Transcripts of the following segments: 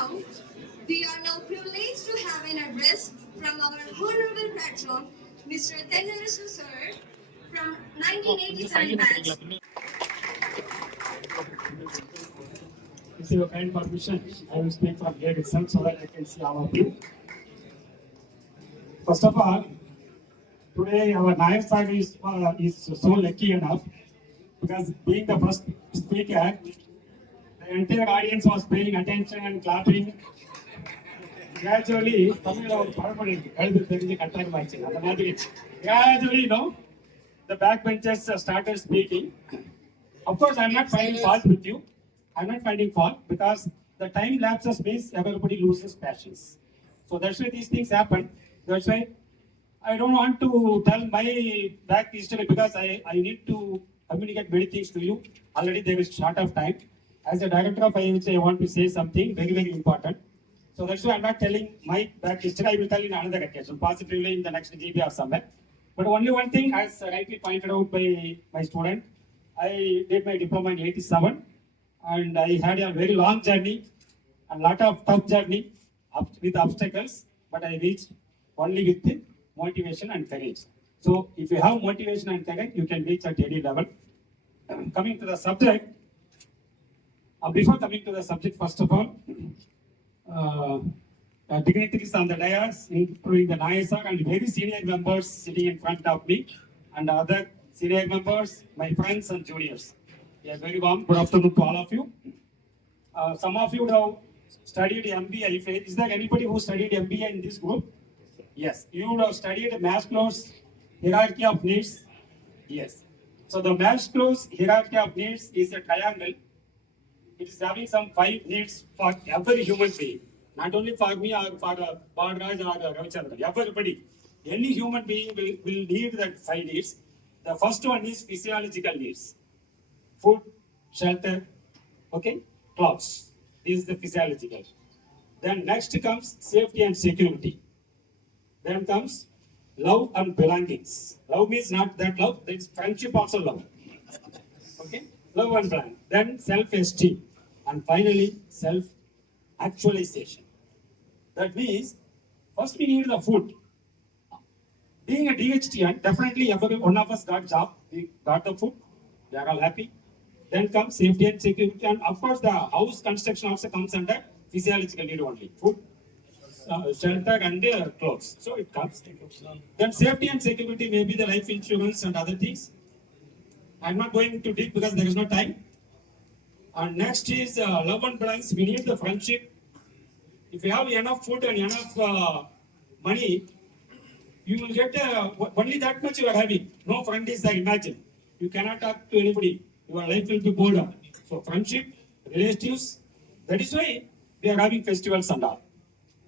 Now, we are now privileged to have an address from our honorable patron, Mr. Thennarasu sir, from 1987 batch. With your kind permission, I will speak from here itself so that I can see all of you. First of all, today our Nayak sir is so lucky enough because being the first speaker, the entire audience was paying attention and clapping. Gradually, தமிழ்ல ஒரு பழமொழி இருக்கு, கழுது தெரிஞ்சு கட்டாயம் ஆச்சு. அந்த மாதிரி gradually, the backbenchers started speaking. Of course, I'm not finding fault with you. I'm not finding fault because the time lapses means everybody loses passions. So that's why these things happen. That's why I don't want to tell my back history because I need to communicate many things to you. Already there is short of time. As a director of IIHT, I want to say something very, very important. So that's why I'm not telling my back history. I will tell in another occasion, possibly in the next GB or somewhere. But only one thing, as rightly pointed out by my student, I did my diploma in 87 and I had a very long journey and lot of tough journey with obstacles, but I reached only with motivation and courage. So if you have motivation and courage, you can reach at any level. Coming to the subject, before coming to the subject, first of all, dignitaries on the dais, including the NISR and very senior members sitting in front of me, and other senior members, my friends and juniors. A very warm good afternoon to all of you. Some of you have studied MBA. Is there anybody who studied MBA in this group? Yes. You would have studied Maslow's hierarchy of needs. Yes. So the Maslow's hierarchy of needs is a triangle. It is having some 5 needs for every human being. Not only for me or for Balraj or Ravichandran. Everybody. Any human being will need that 5 needs. The first one is physiological needs. Food, shelter, okay, clothes. This is the physiological. Then next comes safety and security. Then comes love and belongings. Love means not that love, that's friendship also love. Okay, love and belonging. Then self-esteem. And finally, self-actualization. That means, first we need the food. Being a DHT, definitely every one of us got job, we got the food, we are all happy. Then comes safety and security, and of course the house construction also comes under physiological need only. Food, shelter and clothes. So it comes. Then safety and security may be the life insurance and other things. I'm not going too deep because there is no time. And next is love and belongings. We need the friendship. If you have enough food and enough money, you will get only that much you are having. No friend is there, imagine. You cannot talk to anybody. Your life will be bored up. So friendship, relatives, that is why we are having festivals and all.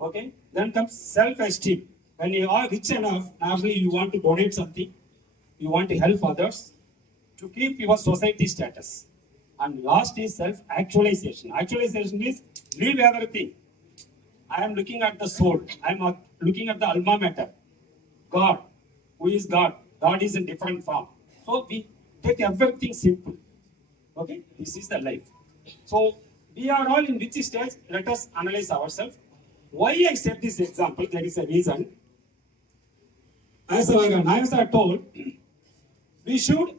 Okay? Then comes self-esteem. When you are rich enough, normally you want to donate something. You want to help others to keep your society status. And last is self-actualization. Actualization is leave everything. I am looking at the soul. I am looking at the alma mater. God. Who is God? God is in different form. So we take everything simple. Okay? This is the life. So we are all in which stage? Let us analyze ourselves. Why I said this example? There is a reason. As our Nayak are told, we should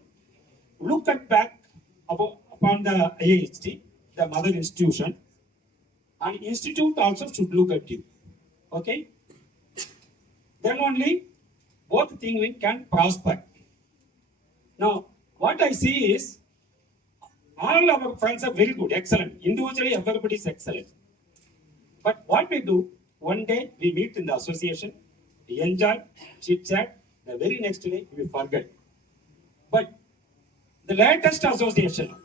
look at back upon the IIHT, the mother institution, and institute also should look at you. Okay? Then only both things can prosper. Now, what I see is all our friends are very good, excellent. Individually, everybody is excellent. But what we do, one day we meet in the association, we enjoy, chit chat, the very next day we forget. But the latest association,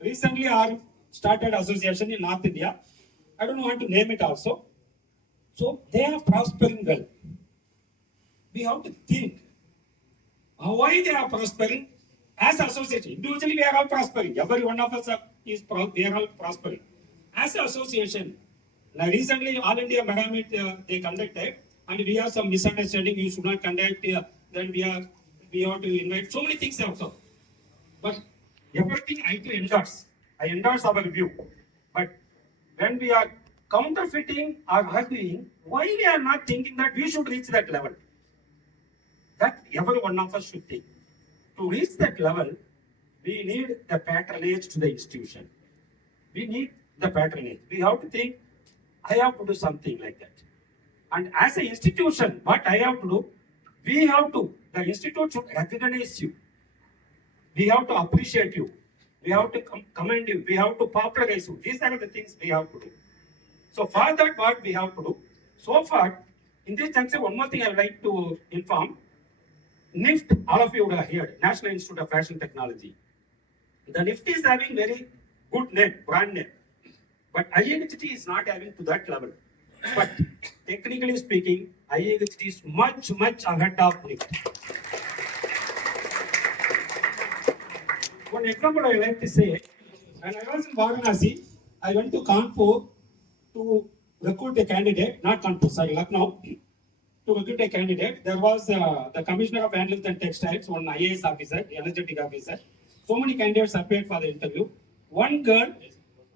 recently our started association in North India, I don't want to name it also. So they are prospering well. We have to think why they are prospering as association. Individually, we are all prospering. Every one of us we are all prospering. As an association, now recently All India Mega Meet they conducted, and we have some misunderstanding. You should not conduct. Then we have to invite so many things also. But everything I to endorse. I endorse our view. But when we are counterfeiting or arguing, why we are not thinking that we should reach that level? That every one of us should think. To reach that level, we need the patronage to the institution. We need the patronage. We have to think, I have to do something like that. And as an institution, what I have to do, the institute should recognize you. We have to appreciate you. We have to commend you. We have to popularize you. These are the things we have to do. So for that, what we have to do? So far, in this juncture, one more thing I would like to inform. NIFT, all of you would have heard, National Institute of Fashion Technology. The NIFT is having very good name, brand name. But IIHT is not having to that level. But technically speaking, IIHT is much, much ahead of NIFT. One example I like to say, when I was in Varanasi, I went to Kanpur to recruit a candidate, not Kanpur, sorry, Lucknow, to recruit a candidate. There was the Commissioner of Handlooms and Textiles, one IAS officer, energetic officer. So many candidates appeared for the interview. One girl,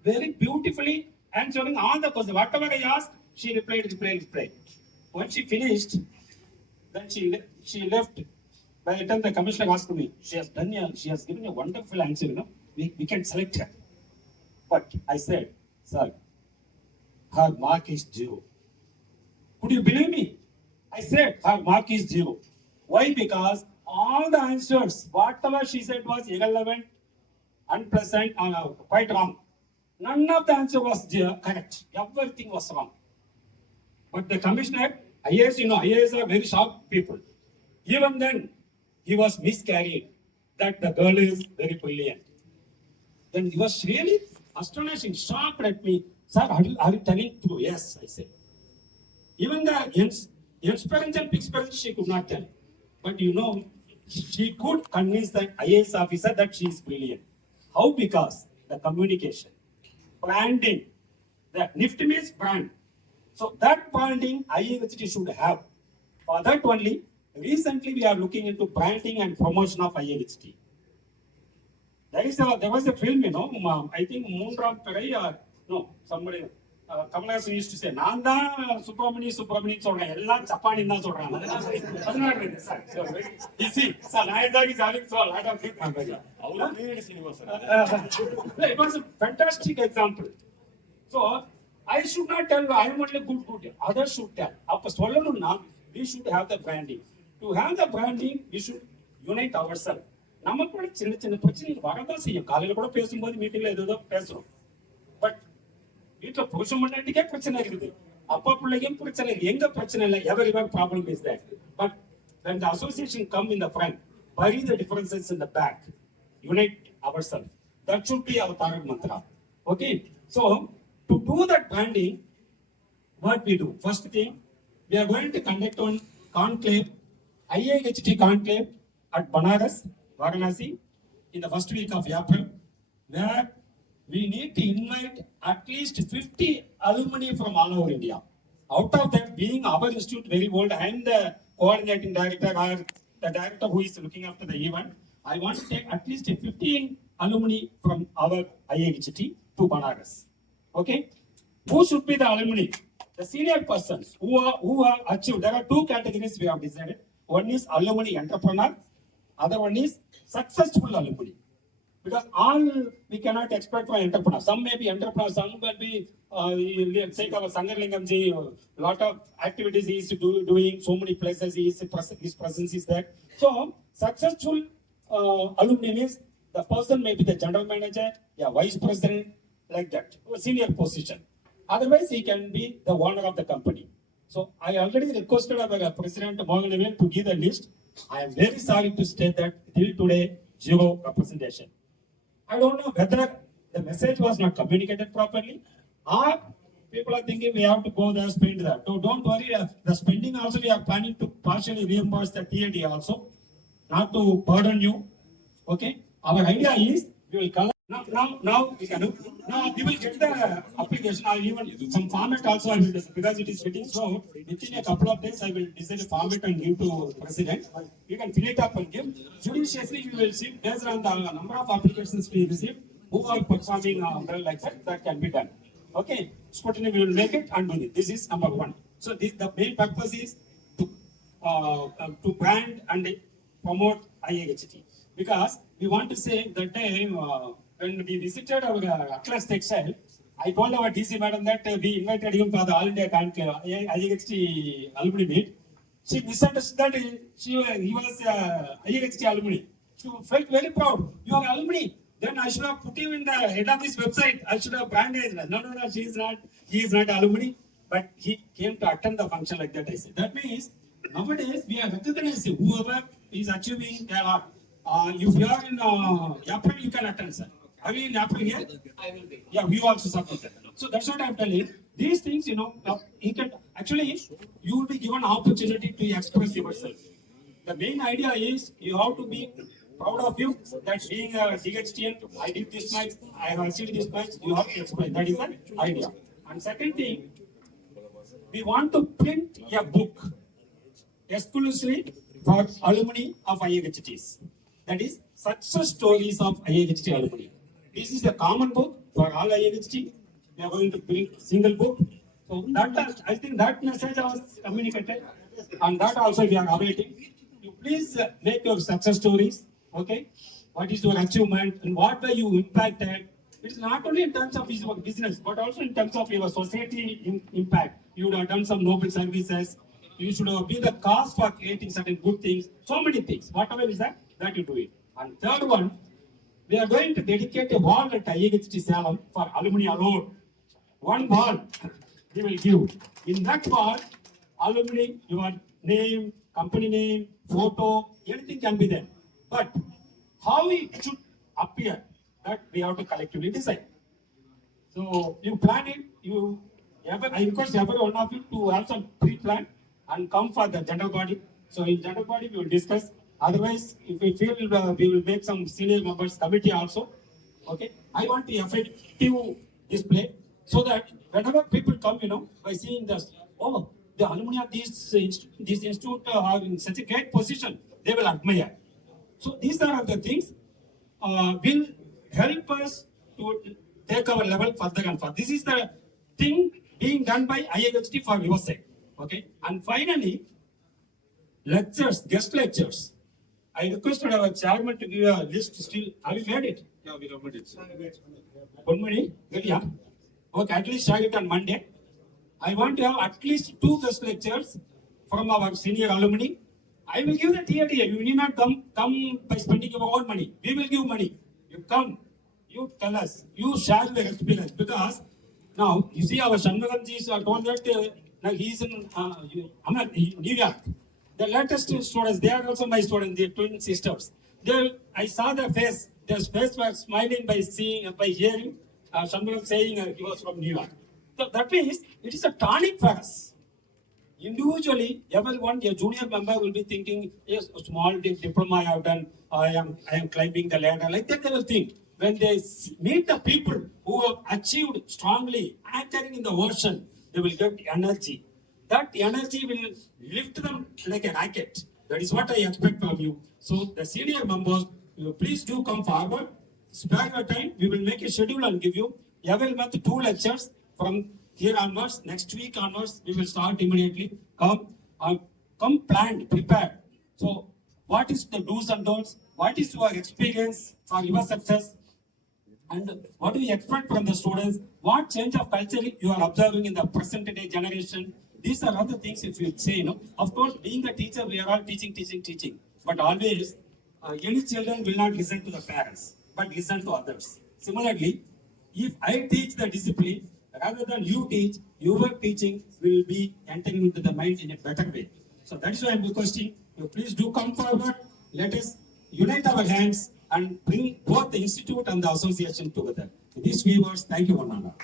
very beautifully answering all the questions. Whatever I asked, she replied. When she finished, then she left. By the time the commissioner asked me, she has given a wonderful answer, we can select her. But I said, sir, her mark is 0. Could you believe me? I said her mark is 0. Why? Because all the answers, whatever she said was irrelevant, unpleasant, quite wrong. None of the answer was correct. Everything was wrong. But the commissioner, IAS, IAS are very sharp people. Even then, he was miscarried that the girl is very brilliant. Then he was really astonishing, shocked at me. Sir, are you telling true? Yes, I said. Even the experiential experience she could not tell. But she could convince the IAS officer that she is brilliant. How? Because the communication, branding, the NIFT means brand. So that branding IIHT should have. For that only, recently we are looking into branding and promotion of IIHT. There was a film, I think Moonram Perai or no, somebody, Kamalhasan used to say, Nanda Subramani சொல்றேன் எல்லாம் ஜப்பானி தான் சொல்றாங்க. You see, so Nayak is having so a lot of it was a fantastic example. So I should not tell I am only good. Others should tell. அப்ப சொல்லணும்னா we should have the branding. To have the branding, we should unite ourselves. நமக்குள்ள சின்ன சின்ன பிரச்சனைகள் வரதான் செய்யும். காலையில கூட பேசும்போது மீட்டிங்ல ஏதோ பேசுறோம். பட் வீட்டுல புருஷன் முன்னாடிக்கே பிரச்சனை இருக்குது. அப்பா பிள்ளைக்கும் பிரச்சனை இல்லை. எங்க பிரச்சனை இல்லை. Everywhere problem is that. But when the association come in the front, bury the differences in the back. Unite ourselves. That should be our target mantra. Okay. So to do that branding, what we do? First thing, we are going to conduct one conclave, IIHT conclave at Banaras, Varanasi, in the first week of April, where we need to invite at least 50 alumni from all over India. Out of that, being our institute very old, I am the coordinating director or the director who is looking after the event. I want to take at least 15 alumni from our IIHT to Banaras. Okay? Who should be the alumni? The senior persons who have achieved. There are two categories we have decided. One is alumni entrepreneur. Other one is successful alumni. Because all we cannot expect from entrepreneurs. Some may be entrepreneurs, some will be, take our Sangarlingamji, a lot of activities he is doing, so many places his presence is there. So, successful alumni means the person may be the general manager, vice president, like that, a senior position. Otherwise, he can be the owner of the company. So, I already requested our President Morgan to give the list. I am very sorry to state that till today, 0 representation. I don't know whether the message was not communicated properly or people are thinking we have to go there, spend there. So don't worry, the spending also we are planning to partially reimburse the TAD also, not to burden you. Okay? Our idea is we will collect. Now we will get the application. I even some format also I will because it is fitting. So within a couple of days I will design a format and give to President. You can fill it up and give. Judiciously we will see based on the number of applications we receive, who are performing well like that can be done. Okay, scrutiny we will make it and do it. This is number one. So this, the main purpose is to brand and promote IIHT, because we want to say that time when we visited our Atlas Textile, I told our DC madam that we invited him for the All India IIHT alumni meet. She misunderstood that he was IIHT alumni. She felt very proud. You are alumni. Then I should have put you in the head of this website. I should have branded. No, she is not. He is not alumni. But he came to attend the function like that. I said that means nowadays we are recognizing whoever is achieving a lot. If you are in April, you can attend, sir. Are we in April here? I will be. Yeah, you also support that. So that's what I'm telling. These things, he can actually, you will be given opportunity to express yourself. The main idea is you have to be proud of you that being a DHTN, I did this much, I have achieved this much, you have to explain. That is the idea. And second thing, we want to print a book exclusively for alumni of IIHTs. That is success stories of IIHT alumni. This is a common book for all IIHT. We are going to print single book. So that I think that message was communicated, and that also we are awaiting. You please make your success stories. Okay, what is your achievement and what way you impacted? It's not only in terms of your business, but also in terms of your society impact. You would have done some noble services. You should have been the cause for creating certain good things. So many things. Whatever is that you do it. And third one, we are going to dedicate a wall at IIHT Salem for alumni alone. One wall we will give. In that wall, alumni, your name, company name, photo, anything can be there. But how it should appear, that we have to collectively decide. So you plan it, I request every one of you to have some pre-plan and come for the general body. So in general body we will discuss. Otherwise, if we feel we will make some senior members committee also. Okay, I want the effective display so that whenever people come, by seeing this, oh, the alumni of this institute are in such a great position, they will admire. So these are the things will help us to take our level further and further. This is the thing being done by IIHT for your sake. Okay, and finally, lectures, guest lectures. I requested our chairman to give a list. Still, have you made it? Yeah, we have made it. One minute. Yeah. Okay, at least share it on Monday. I want to have at least 2 guest lectures from our senior alumni. I will give the TAT. You need not come by spending your own money. We will give money. You come, you tell us, you share your experience. Because now, you see our Shanmugamji told that now he is in New York. The latest students, they are also my students, they are twin sisters. I saw their face. Their face was smiling by hearing Shanmugam saying he was from New York. So that means it is a tonic for us. Individually, everyone, a junior member will be thinking, yes, a small diploma I have done, I am climbing the ladder. Like that they will think. When they meet the people who have achieved strongly, anchoring in the ocean, they will get energy. That energy will lift them like a rocket. That is what I expect from you. So the senior members, please do come forward. Spare your time. We will make a schedule and give you every month 2 lectures from here onwards. Next week onwards, we will start immediately. Come planned, prepared. So what is the do's and don'ts? What is your experience for your success? And what do you expect from the students? What change of culture you are observing in the present day generation? These are other things if you say, Of course, being a teacher, we are all teaching. But always, any children will not listen to the parents, but listen to others. Similarly, if I teach the discipline, rather than you teach, your teaching will be entering into the mind in a better way. So that is why I'm requesting you please do come forward. Let us unite our hands and bring both the institute and the association together. To these viewers, thank you, one and all.